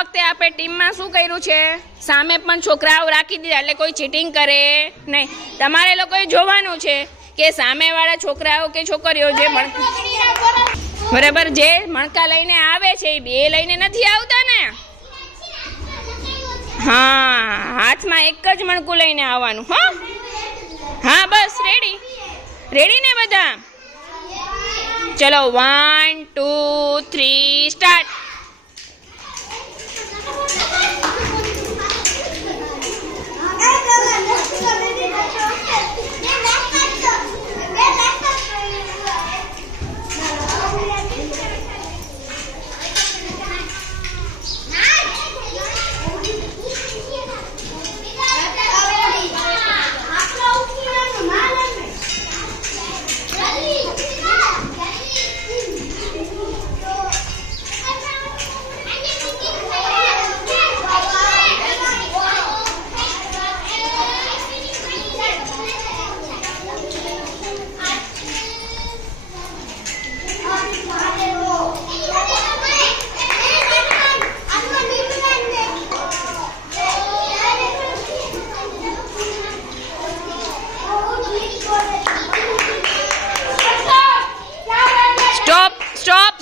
વખતે આપણે ટીમમાં શું કર્યું છે, સામે પણ છોકરાઓ રાખી દીધા, એટલે કોઈ ચીટિંગ કરે નહીં. તમારે લોકોએ જોવાનું છે કે સામેવાળા છોકરાઓ કે છોકરીઓ જે બરાબર જે મણકા લઈને આવે છે એ બે લઈને નથી આવતા ને. હા, હાથમાં એક જ મણકું લઈને આવવાનું. હા હા, બસ રેડી રેડી ને બધા? ચલો 1 2 3 સ્ટાર્ટ.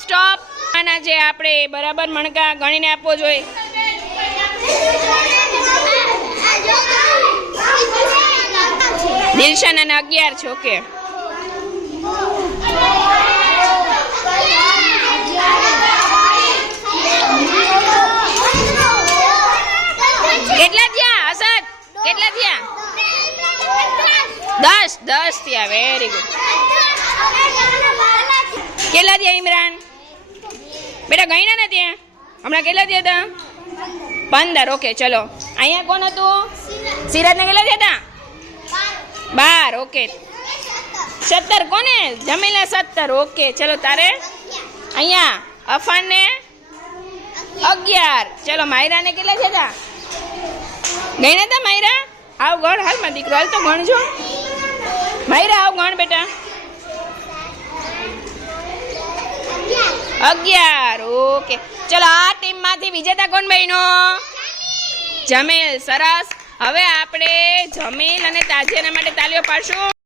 સ્ટોપ. આના જે આપણે બરાબર મણકા ગણીને આપવો જોઈએ. દિલશાના 11 છે. ઓકે, કેટલા થયા અસદ? કેટલા થયા? 10 થયા. Very good. કેટલા થયા ઇમરાન? બેટા ગણ્યા ને ત્યાં હમણાં કેટલા થયા હતા? 15. ઓકે, ચલો અહીંયા કોણ હતું? સિરાજને કેટલા થયા હતા? 12. ઓકે, 17. કોને? જમીલા 17. ઓકે, ચલો તારે અહીંયા અફાનને 11. ચલો માયરાને કેટલા થયા હતા? ગણ્યા હતા માયરા? આવ ગણ હાલમાં દીકરો, હાલ તો ગણજો. માયરા આવ ગણ બેટા. 11. ઓકે, ચલો આ ટીમમાંથી વિજેતા કોણ બન્યો? જમીલ. સરસ. હવે આપણે જમીલ અને તાજિયાના માટે તાલીઓ પાડશું.